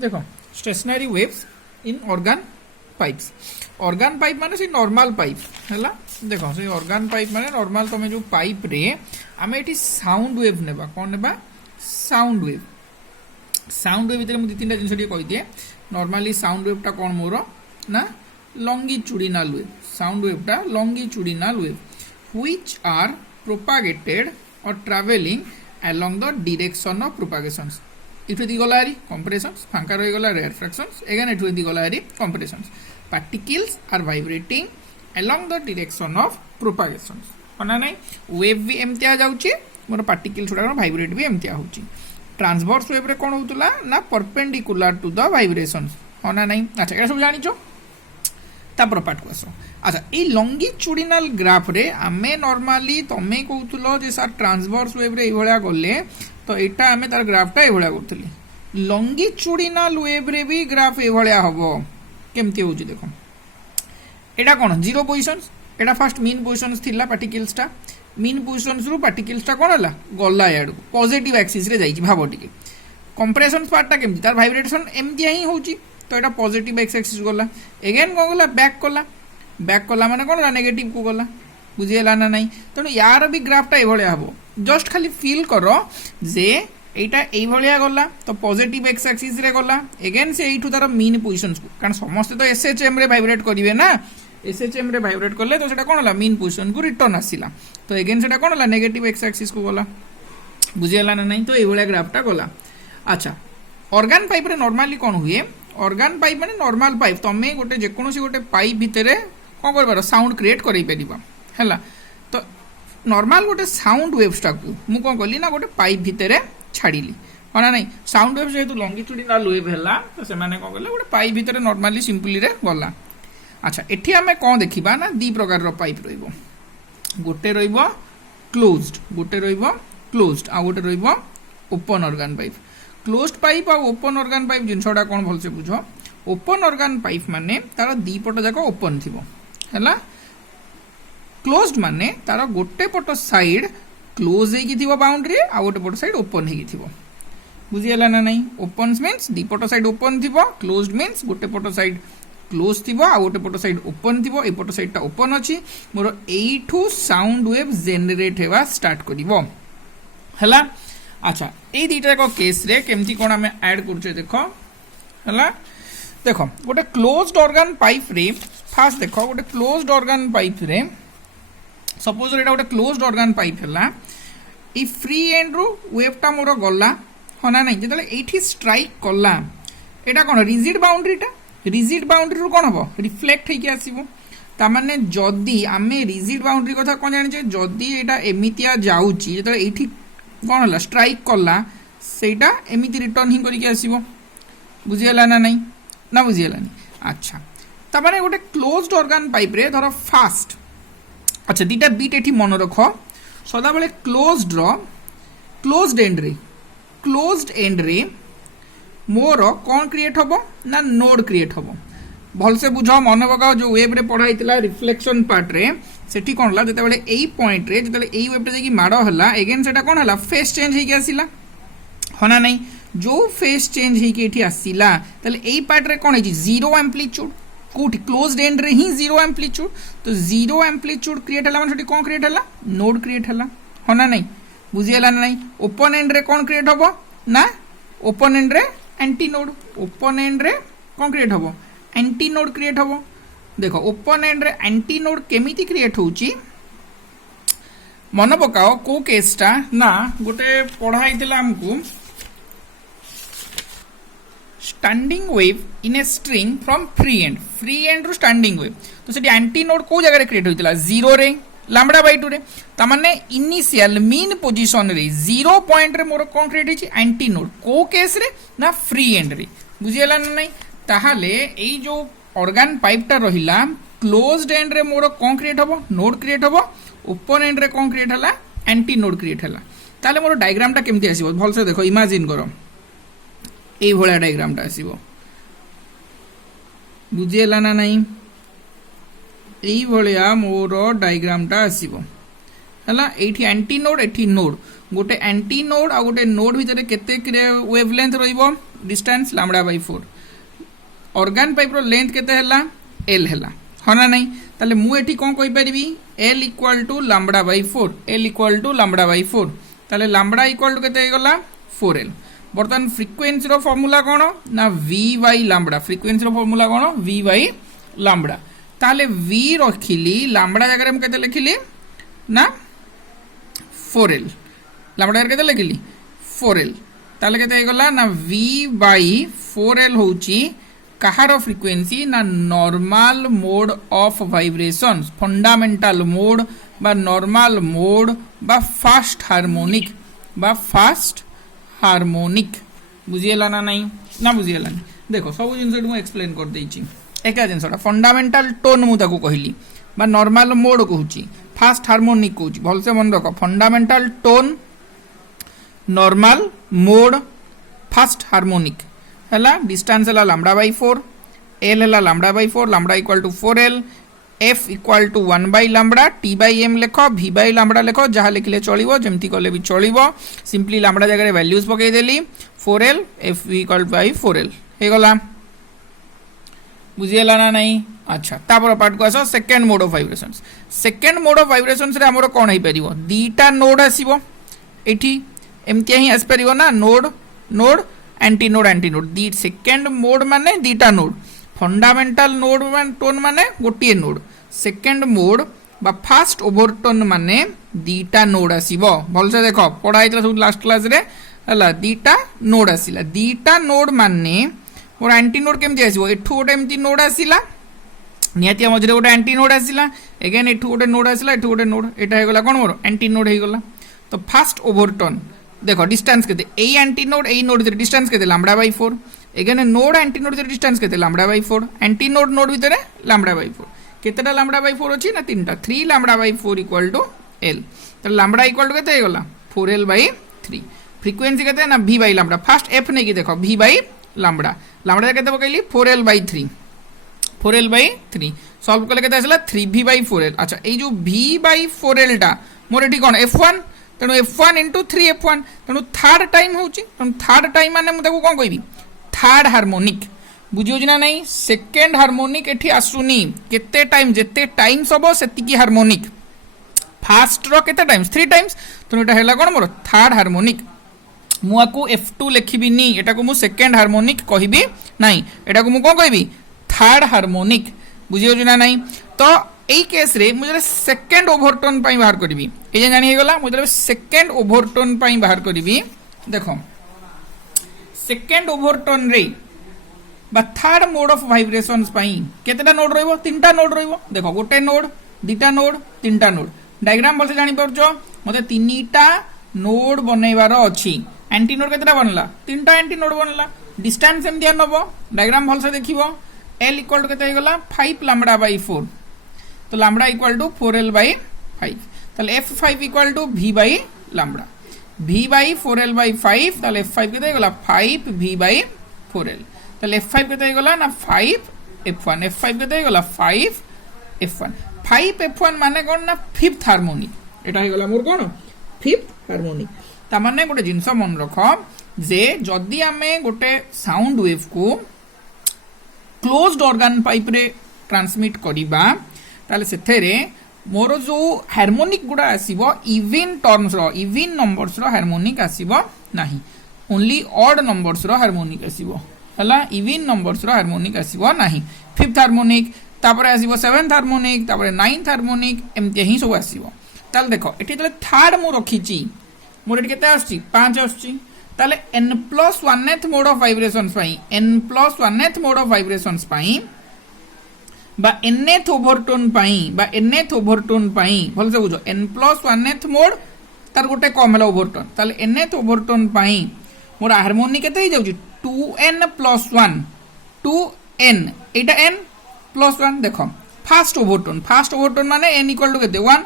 देखो stationery waves इन organ pipes. Organ pipe माने से नॉर्मल पाइप हैला। देखो से ऑर्गन पाइप माने नॉर्मल तमे जो पाइप रे आमे एठी साउंड वेव नेबा कोन नेबा साउंड वेव। साउंड वेव भितर मु दि तीनटा जिंस टी कहि दिए। नॉर्मली साउंड वेव टा कोन मोर ना लॉन्गिट्यूडिनल वेव। साउंड वेव टा longitudinal wave which are propagated और travelling along the direction of propagations। इठु दी गला हरी कंप्रेशंस फांका रही गला रेयर फ्रैक्शंस अगेन इठु दी गला हरी compressions. Particles are vibrating along the direction of propagations होना नहीं। वेव भी एमतिया जाउची मोर पार्टिकल्स उडा वाइब्रेट भी एमतिया होची। ट्रांसवर्स वेव रे कोन होतला ना परपेंडिकुलर टू द वाइब्रेशंस होना नहीं। अच्छा एटा सब जानिचो तापर पार्ट को आसो। अच्छा ये लॉन्गिट्यूडिनल ग्राफ रे आमे नॉर्मली तमे कहउतलो जे सर ट्रांसवर्स वेव रे एभळा गले तो एटा आमे तार ग्राफ टा एभळा करथली। लॉन्गिट्यूडिनल वेव रे भी ग्राफ एभळा हबो केमती होची देखो। एटा कोन जीरो पोजीशंस एटा फर्स्ट मीन पोजीशंस थिला पार्टिकल्स टा। मीन पोजीशंस रु पार्टिकल्स टा कोन हला गला याड पॉजिटिव एक्सिस रे जाईची भाबो टिके। कंप्रेशन पार्ट टा केमती तार वाइब्रेशन एमती ही होची तो एटा पॉजिटिव एक्स एक्सिस गला अगेन कोन गला बैक कला माने कोन नेगेटिव को गला बुझिएला ना नहीं। तेणु यार भी ग्राफटा एभलिया हबो। जस्ट खाली फील करो जे एटा एभलिया गला तो पॉजिटिव एक्स एक्सिस रे गला अगेन से एठू तार मीन पोजीशंस को कारण समस्त तो एसएचएम रे वाइब्रेट करिवे ना। एसएचएम रे वाइब्रेट करले तो सेटा कोन हला मीन पोजीशन को रिटर्न आसीला तो अगेन सेटा कोन हला नेगेटिव एक्स एक्सिस को गला बुझिएला ना नहीं। तो एभलिया ग्राफटा गला। अच्छा ऑर्गन पाइप रे नॉर्मली कोन हुए ऑर्गन पाइप माने नॉर्मल पाइप तमे गोटे जेकोनोसी गोटे पाइप भितरे कोन करबार साउंड क्रिएट करै परिबा हैला। तो नॉर्मल गोटे साउंड वेव्स टा को मु कोन कली ना गोटे पाइप भितरे छाड़ीली होना नहीं। साउंड वेव्स जेतु लॉन्गिट्यूडिनल वेव हैला तो से माने कोन करले गोटे पाइप भितरे नॉर्मली सिंपली रे गला। अच्छा एठी हमें कोन देखिबा ना दी प्रकार रो पाइप रहिबो। गोटे रहिबो क्लोज्ड गोटे रहिबो क्लोज्ड आ गोटे रहिबो open organ pipe. Closed pipe और ओपन ऑर्गन पाइप जिनसटा कोन भलसे बुझो। ओपन ऑर्गन पाइप माने तार दी पट जाक ओपन थिबो हैला। क्लोज्ड माने तार गोटे पट साइड क्लोज हेकी थिबो बाउंड्री आ गोटे पट साइड ओपन हेकी थिबो बुझिएला ना नहीं। ओपन मींस दी पट साइड ओपन थिबो क्लोज्ड मींस गोटे पट साइड क्लोज थिबो आ गोटे पट साइड ओपन थिबो ए पट साइड ता ओपन अछि मोर एठू साउंड वेव जनरेट हेवा स्टार्ट करिवो हैला। अच्छा ये दुईटा को केस रे केमती कोन हमें ऐड करछे देखो हला। देखो गोटे क्लोज्ड ऑर्गन पाइप रे फास्ट देखो गोटे क्लोज्ड ऑर्गन पाइप रे सपोज एटा गोटे क्लोज्ड ऑर्गन पाइप हला। ई फ्री एंड रु वेव टा मोर गला होना नहीं जेतले एठी स्ट्राइक कला एटा कोन रिजिड बाउंड्री टा रिजिड बाउंड्री रु कोन हबो रिफ्लेक्ट हेकी आसीबो। ता माने जदी आमे रिजिड बाउंड्री कथा कोन जानि जे जदी एटा एमितिया जाउची जेतले एठी कौन है स्ट्राइक कला सेटा एमिति रिटर्न ही करके आसीबो बुझिएला ना नहीं ना बुझिएला नहीं। अच्छा तमाने गोटे क्लोज्ड ऑर्गन पाइप रे धर फास्ट। अच्छा दीटा बीट एठी मन रख सदा बेले क्लोज्ड एंड रे मोर कौन क्रिएट हबो ना नोड क्रिएट हबो। भलसे बुझ मन पकाओ जो वेब रे पढ़ाइतिला रिफ्लेक्शन पार्ट रे सेठी कोन ला जते बेले एई पॉइंट रे जते एई वेब टा जेकी माडो हला अगेन सेटा कोन हला फेस चेंज हेकी आसीला होना नहीं। जो फेस चेंज हेकी एठी आसीला तले एई पार्ट रे कोन हेची जीरो एम्पलीट्यूड कोठी क्लोज्ड एंड रे ही जीरो एम्पलीट्यूड तो जीरो एम्पलीट्यूड क्रिएट हला माने सेठी कोन क्रिएट हला नोड क्रिएट हला होना नहीं बुझिएला नहीं। ओपन एंड रे कोन क्रिएट हबो ना ओपन एंड रे एंटी नोड ओपन एंड रे कोन क्रिएट हबो एंटी नोड क्रिएट हबो। देखो ओपन एंड रे एंटी नोड केमिति क्रिएट होची मन पकाओ को केसटा ना गोटे पढ़ाइतिला हमकु standing wave in a string from free end रु स्टैंडिंग वेव तो सेठी एंटी नोड को जगह रे क्रिएट होइतिला जीरो रे लैम्बडा बाय 2 रे ता माने इनिशियल मीन पोजीशन रे जीरो पॉइंट रे मोर कोन क्रिएट होची एंटी नोड को केस रे ना फ्री एंड रे बुझिएला ना नहीं। ताहाले एई जो ऑर्गन पाइप टा रहिला क्लोज्ड एंड रे मोर कोन क्रिएट हबो नोड क्रिएट हबो ओपन एंड रे कोन क्रिएट हला एंटी नोड क्रिएट हला। ताले मोर डायग्राम टा केमती आसीबो भलसे देखो इमेजिन करो एई भलिया डायग्राम टा आसीबो बुझिएला ना नहीं। एई भलिया मोर डायग्राम टा आसीबो हला एठी एंटी नोड एठी नोड गोटे एंटी नोड आ गोटे नोड भितर केते वेवलेंथ रहिबो distance lambda by 4 organ pipe रो लेंथ केते हला एल हला हना नहीं ताले मु एठी कोन कहि परिबी L equal to lambda by 4 L equal to lambda by 4 ताले लैम्बडा इक्वल टू केते गला 4l बर्तमान फ्रीक्वेंसी रो फार्मूला कोन ना v by lambda frequency row formula cone v by lambda ताले v रखिली लैम्बडा जगह हम केते लिखिली ना 4l लैम्बडा जगह केते लिखिली 4l ताले केते गला ना v बाय 4l होची कहार फ्रीक्वेंसी ना normal mode of vibrations fundamental mode बा नॉर्मल मोड बा फास्ट हार्मोनिक बुझीगला ना नहीं ना बुझीगला देखो सब जिन मु एक्सप्लेन कर देछि एका जिनसटा फंडामेंटल टोन मु ताकू कहली बा नॉर्मल मोड कहूची फास्ट हार्मोनिक कहूची भलसे मन रख fundamental tone normal mode first harmonic हला डिस्टेंस हला लैम्बडा बाय 4 एल हला lambda by 4 lambda equal to 4l f equal to 1 by lambda t by m लेखो v बाय लैम्बडा लेखो जहा लिखले चलिबो जेमती कले भी चलिबो सिंपली लैम्बडा जगह वैल्यूज पकई देली 4l f equal by 4l हे गला बुझियला ना नहीं अच्छा तापर पार्ट को आसो second mode of vibrations second mode of vibrations रे हमरो कोन हे परिबो दीटा नोड आसीबो एठी एमती ही आस परिबो ना node anti node the second mode माने दीटा नोड फंडामेंटल नोड टोन माने गोटिए नोड सेकेंड मोड बा फास्ट ओवरटोन माने दीटा नोड आसीबो भलसे देखो पढ़ा आइतला सब लास्ट क्लास रे हला दीटा नोड आसीला दीटा नोड माने मोर एंटी नोड केमती आसीबो एठू गोटे एमती नोड आसीला नियाती मझरे गोटे एंटी नोड आसीला अगेन एठू गोटे नोड आसीला एठू गोटे नोड एटा हे गला कोन मोर एंटी नोड हे गला तो फास्ट ओवरटोन देखो डिस्टेंस केते ए एंटी नोड ए नोड भितर डिस्टेंस केते lambda by 4 again node anti node भितर डिस्टेंस केते लैम्बडा बाय 4 एंटी नोड भितर लैम्बडा बाय 4 केतेटा लैम्बडा बाय 4 अछि ना तीनटा 3 lambda by 4 equal to l तो लैम्बडा इक्वल टू केते गला 4l बाय 3 फ्रीक्वेंसी केते ना v by lambda first f नै कि देखो v बाय लैम्बडा लैम्बडा केते पकैली 4l बाय 3 सॉल्व करले केते आसला 3v बाय 4l अच्छा ए जो v बाय 4l टा मोर एठी कोन f1 तेणु f1 इंटू 3f1 तेणु थर्ड टाइम होची तेणु थर्ड टाइम माने मु ताको कोन कहबी थर्ड हार्मोनिक बुझियो ना नहीं सेकंड हार्मोनिक एठी आसुनी केते टाइम जेते टाइम्स हबो सेति की हार्मोनिक फास्ट रो केते टाइम्स 3 टाइम्स तेणु एटा हैला कोन मोर थर्ड हार्मोनिक मु आकु f2 लिखिबी नी एटा को मु सेकंड हार्मोनिक कहबी नहीं एटा को मु कोन कहबी थर्ड हार्मोनिक बुझियो ना नहीं तो এই কেস রে মু জরে সেকেন্ড ওভারটোন পাই বাহার করিবি এই যে জানি হেগলা মু জরে সেকেন্ড ওভারটোন পাই বাহার করিবি দেখো সেকেন্ড ওভারটোন রে বা থার্ড মোড অফ ভাইব্রেশনস পাই কেতেটা নোড রইবো তিনটা নোড রইবো দেখো গোটে নোড দুইটা নোড তিনটা নোড ডায়াগ্রাম বলছে জানি পারছো মতে তিনটা নোড বনাইবার ଅଛି एंटी नोड केतेटा बनला तीनटा एंटी नोड बनला डिस्टेंस एम दिया नबो डायग्राम भलसे देखिबो l इक्वल टू केते हेगला 5 लैम्बडा बाय 4 तो lambda equal to 4l by 5 ताले f5 equal to v by lambda v by 4l by 5 ताले f5 केते हेगला 5v बाय 4l ताले f5 केते हेगला ना 5f1 f5 केते हेगला 5f1 5f1 माने कोन ना फिफ्थ हार्मोनिक एटा हेगला मोर कोन फिफ्थ हार्मोनिक ता माने गोटे जिंस मन रख जे जदी आमे गोटे साउंड वेव को क्लोज्ड ऑर्गन पाइप रे ट्रांसमिट करिबा ताले सेथेरे मोर जो हार्मोनिक गुडा आसीबो इवन टर्म्स रो इवन नंबर्स रो हार्मोनिक आसीबो नाही ओनली ऑड नंबर्स रो हार्मोनिक आसीबो हला इवन नंबर्स रो हार्मोनिक आसीबो नाही फिफ्थ हार्मोनिक तापर आसीबो सेवेंथ हार्मोनिक तापर नाइन्थ हार्मोनिक एमते ही सब आसीबो ताले देखो एठी तले थर्ड मु रखिची मोर एठी केते आछी 5 आछी ताले n+1th मोड ऑफ वाइब्रेशंस पाई n+1th मोड ऑफ वाइब्रेशंस पाई बा nth ओवरटोन पाई बा nth ओवरटोन पाई भल से बुझो n+1th मोड तार गोटे कम हला ओवरटोन ताले nth ओवरटोन पाई मोर हार्मोनिक केते ही जाउची 2n+1 2n एटा n+1 देखो फास्ट ओवरटोन माने n इक्वल टू केते 1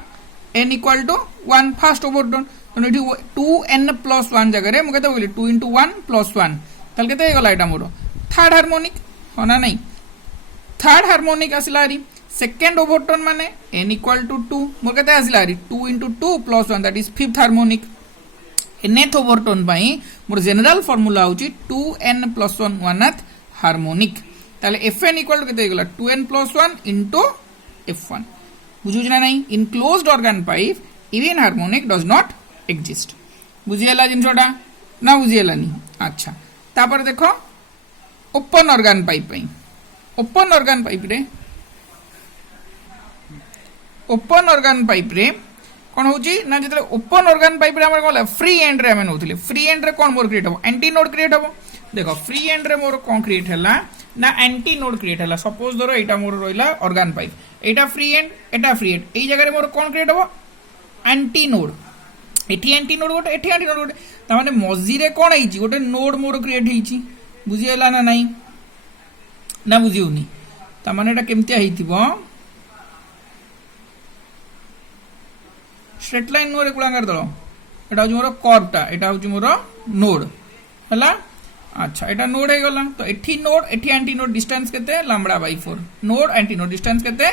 n equal to 1 first overtone तो एठी 2n+1 जगह रे मु केते बोली 2 * 1 + 1 ताल केते गला एटा मोर थर्ड हार्मोनिक होना नहीं थर्ड हार्मोनिक आसला री सेकंड ओवरटोन माने n इक्वल टू 2 मोर केते आसला री 2 * 2 + 1 that is fifth harmonic nth overtone पाई मोर जनरल फार्मूला होची 2n + 1 1th हार्मोनिक ताले fn इक्वल टू केते गेला 2n + 1 इनटू f1 बुझुछ ना नहीं in closed organ pipe even harmonic does not exist बुझियला जिनसोडा ना बुझियलानी अच्छा तापर देखो ओपन ऑर्गन पाइप पाई ओपन ऑर्गन पाइप रे ओपन ऑर्गन पाइप रे कौन होची ना जतले ओपन ऑर्गन पाइप रे हमर कोला फ्री एंड रे हम नोथिले फ्री एंड रे कौन मोर क्रिएट हो एंटी नोड क्रिएट हो देखो फ्री एंड रे मोर कौन क्रिएट हला ना एंटी नोड क्रिएट हला सपोज धरो एटा मोर रोइला organ pipe Etah free and Etah free and एई जगह रे मोर कौन क्रिएट हो एंटी नोड एठी एंटी नोड गोटे एठी एंटी नोड गोटे ता माने मझी रे कोन आइची गोटे नोड मोर क्रिएट हेची बुझियला ना नहीं ना बुझिउनी ता माने एटा केमतिया हेतिबो स्ट्रेट लाइन नो रेक्टांगुलर दल एटा होची मोर कर्वटा एटा होची मोर नोड हला अच्छा एटा नोड हे गला तो एठी नोड एठी एंटी नोड डिस्टेंस केते λ/4 नोड एंटी नोड डिस्टेंस केते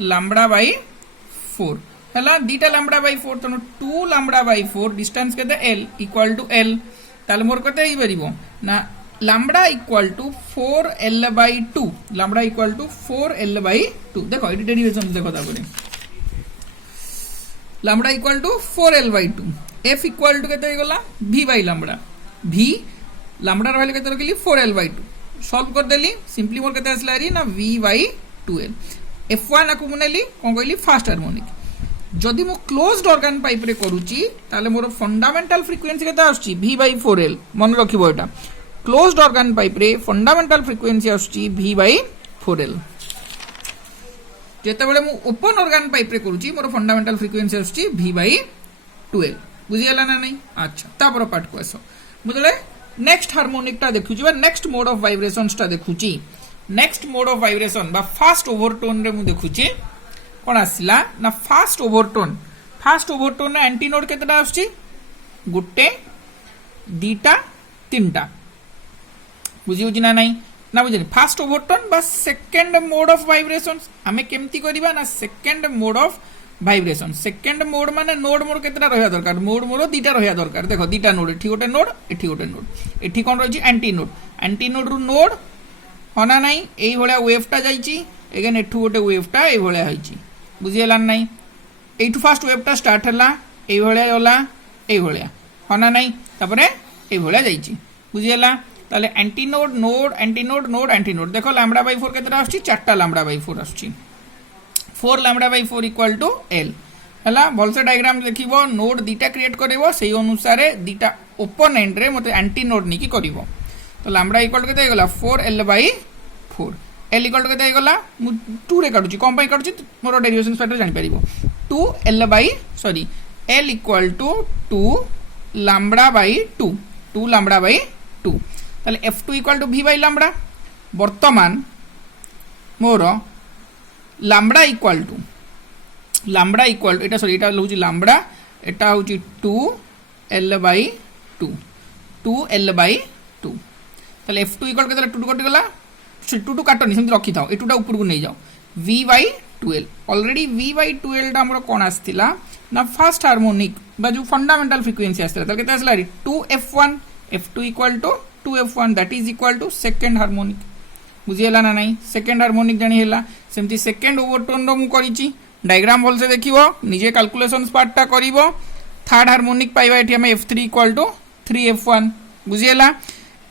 λ/4 हला दीटा λ/4 तो 2 λ/4 डिस्टेंस केते l इक्वल टू l ताले मोर केते ही परिबो ना λ equal to 4l/2 λ equal to 4l/2 देखो एडी डेरिवेशन देखो तापरे lambda equal to 4l/2 f equal to केते गला v by lambda v lambda रहले केते रखली 4l/2 सॉल्व कर देली सिंपली मोर केते आसला री ना v/2l f1 को मुनेली कोन कहली फास्ट हार्मोनिक जदि मो क्लोज्ड ऑर्गन पाइप रे करूची ताले मोर फंडामेंटल फ्रीक्वेंसी केते आछी v/4l मन रखिबो एटा क्लोज्ड ऑर्गन पाइप रे फंडामेंटल फ्रीक्वेंसी आछी v/4l जेतेबेले मु ओपन ऑर्गन पाइप रे करूची मोर फंडामेंटल फ्रीक्वेंसी आछी v/12 बुझियला ना नहीं अच्छा तापर पार्ट को आसो मुदले नेक्स्ट हार्मोनिक टा देखुची बा नेक्स्ट मोड ऑफ वाइब्रेशंस टा देखुची नेक्स्ट मोड ऑफ वाइब्रेशन बा फास्ट ओवरटोन रे मु देखुची कोन आसिला ना फास्ट ओवरटोन रे एंटी नोड केतेटा आछी गुटे दीटा तीनटा बुझिउची ना नहीं ना बुझे फास्ट ओवरटोन बा सेकंड मोड ऑफ वाइब्रेशंस हमें केमती करबा ना second mode of vibration second mode माने नोड मोर केतरा रहया दरकार मोड मोर दीटा रहया दरकार देखो दीटा नोड एठी गोटे नोड एठी कोन रही एंटी नोड रु नोड होना नहीं एई भलिया वेव टा जाईची अगेन एठू गोटे वेव टा एई भलिया होईची बुझियला नहीं एठू फास्ट वेव टा स्टार्ट हला एई भलिया गला एई भलिया होना नहीं तापरे एई भलिया जाईची बुझियला ताले anti node node anti node node anti node देखो λ/4 केतरा आछी 4टा λ/4 आछी 4 λ/4 इक्वल टू l हला भलसे डायग्राम देखिबो नोड दीटा क्रिएट करबो सेही अनुसार दीटा ओपन एंड रे मते एंटी नोड निकी करबो तो λ इक्वल टू केते गला 4l/4 l इक्वल टू केते गला मु 2 रे काटुची कोन पई काटुची मोर डेरिवेशन फैक्टर जानि परिबो 2l/ l इक्वल टू 2 λ/2 2 λ/2 ताले f2 इक्वल टू v/λ वर्तमान मोर lambda equal to Etah sorry एटा होची लैम्बडा एटा होची 2l/2 ताले f2 इक्वल केतला 2 कट गला 2 काटनी सेम रखी थाओ एटुटा ऊपर को नै जाओ v/12 ऑलरेडी v/12 टा हमर कोन आस्थिला ना फास्ट हार्मोनिक बा जो फंडामेंटल फ्रीक्वेंसी आस्थिला ताले केते आसला रे 2f1 f2 equal to 2f1 that is equal to second harmonic बुझियला ना नहीं सेकंड हार्मोनिक जानी हैला सेमती सेकंड ओवरटोन रो मु करिची डायग्राम भल से देखिबो निजे कैलकुलेशंस पार्ट टा करिवो थर्ड हार्मोनिक पाइबा एठी हम f3 इक्वल टू 3f1 बुझियला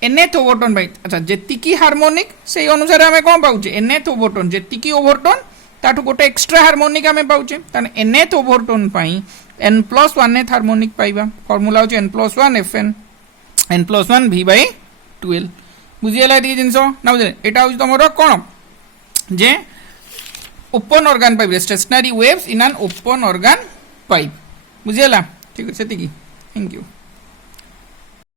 nth ओवरटोन भाई अच्छा जेतिकी हार्मोनिक सेही अनुसार हमें कोन पाउचे nth ओवरटोन जेतिकी ओवरटोन ताठू गोटे एक्स्ट्रा हार्मोनिक हमें पाउचे तने nth ओवरटोन पाई n+1th हार्मोनिक पाइबा फार्मूला होचे n+1 fn n+1 v/12 बुझियला ये जिनसो ना बुझे एटा होची तमरो कोन जे open organ pipe stationary waves in an open organ pipe बुझियला ठीक है सेतिकी थैंक यू।